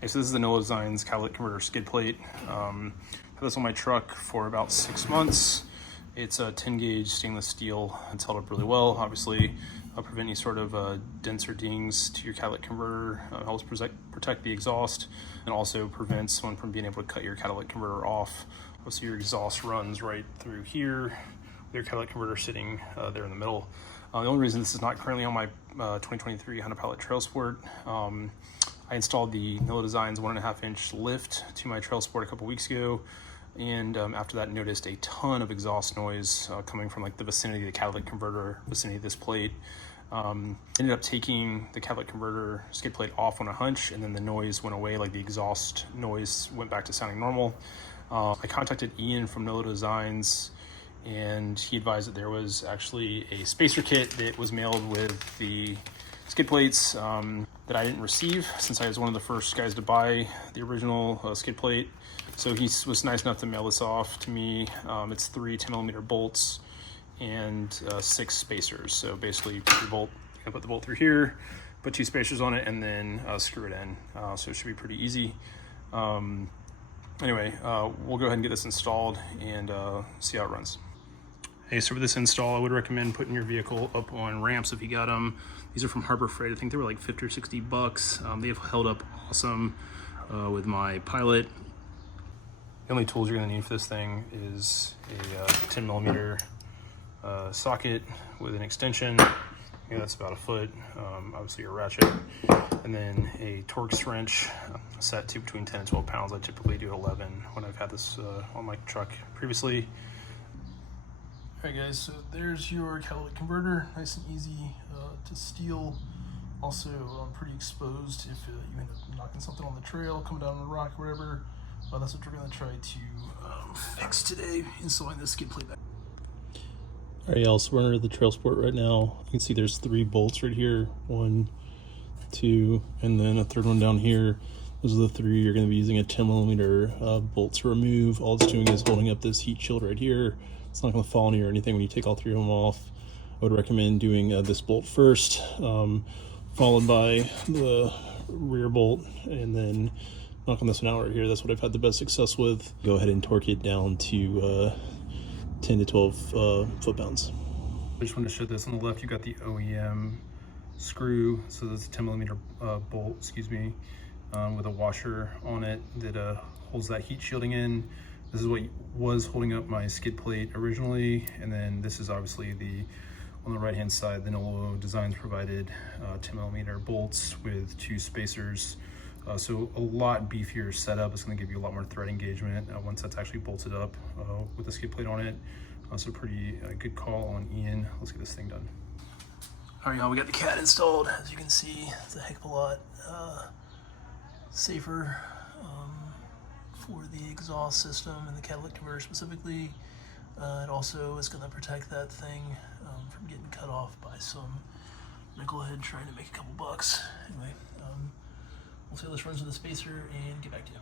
Okay, so this is the lodesigns Catalytic Converter Skid Plate. Had this on my truck for about 6 months. It's a 10 gauge stainless steel. It's held up really well. Obviously, prevent any sort of dents or dings to your catalytic converter. Helps protect the exhaust, and also prevents someone from being able to cut your catalytic converter off. Obviously, your exhaust runs right through here, with your catalytic converter sitting there in the middle. The only reason this is not currently on my 2023 Honda Pilot TrailSport, I installed the lodesigns 1.5 inch lift to my TrailSport a couple weeks ago, and after that noticed a ton of exhaust noise coming from like the vicinity of the catalytic converter, vicinity of this plate. Ended up taking the catalytic converter skid plate off on a hunch, and then the noise went away, like the exhaust noise went back to sounding normal. I contacted Ian from lodesigns, and he advised that there was actually a spacer kit that was mailed with the skid plates that I didn't receive, since I was one of the first guys to buy the original skid plate. So he was nice enough to mail this off to me. It's 3 10mm bolts and 6 spacers. So basically put the bolt through here, put 2 spacers on it, and then screw it in. So it should be pretty easy. Anyway, we'll go ahead and get this installed and see how it runs. Hey, so for this install, I would recommend putting your vehicle up on ramps if you got them. These are from Harbor Freight. I think they were like 50 or 60 bucks. They've held up awesome with my Pilot. The only tools you're gonna need for this thing is a 10mm socket with an extension. That's about 1 foot. Obviously a ratchet. And then a Torx wrench set to between 10 and 12 pounds. I typically do 11 when I've had this on my truck previously. Alright guys, so there's your catalytic converter, nice and easy to steal. Also pretty exposed if you end up knocking something on the trail, coming down on a rock or whatever. That's what we're going to try to fix today, installing this skid plate back. Alright y'all, so we're under the TrailSport right now. You can see there's 3 bolts right here, 1, 2, and then a third one down here. Those are the 3 you're going to be using a 10mm bolt to remove. All it's doing is holding up this heat shield right here. It's not going to fall on you or anything when you take all 3 of them off. I would recommend doing this bolt first, followed by the rear bolt, and then knock on this one out right here. That's what I've had the best success with. Go ahead and torque it down to 10 to 12 foot-pounds. I just wanted to show this. On the left, you've got the OEM screw. So that's a 10mm bolt, with a washer on it that holds that heat shielding in. This is what was holding up my skid plate originally, and then this is obviously on the right hand side, the lodesigns provided 10mm bolts with 2 spacers. So a lot beefier setup. It's going to give you a lot more thread engagement once that's actually bolted up with the skid plate on it. So pretty good call on Ian. Let's get this thing done. All right, y'all, we got the CAT installed. As you can see, it's a heck of a lot safer for the exhaust system and the catalytic converter specifically. It also is going to protect that thing from getting cut off by some knucklehead trying to make a couple bucks. Anyway, we'll see how this runs with the spacer and get back to you.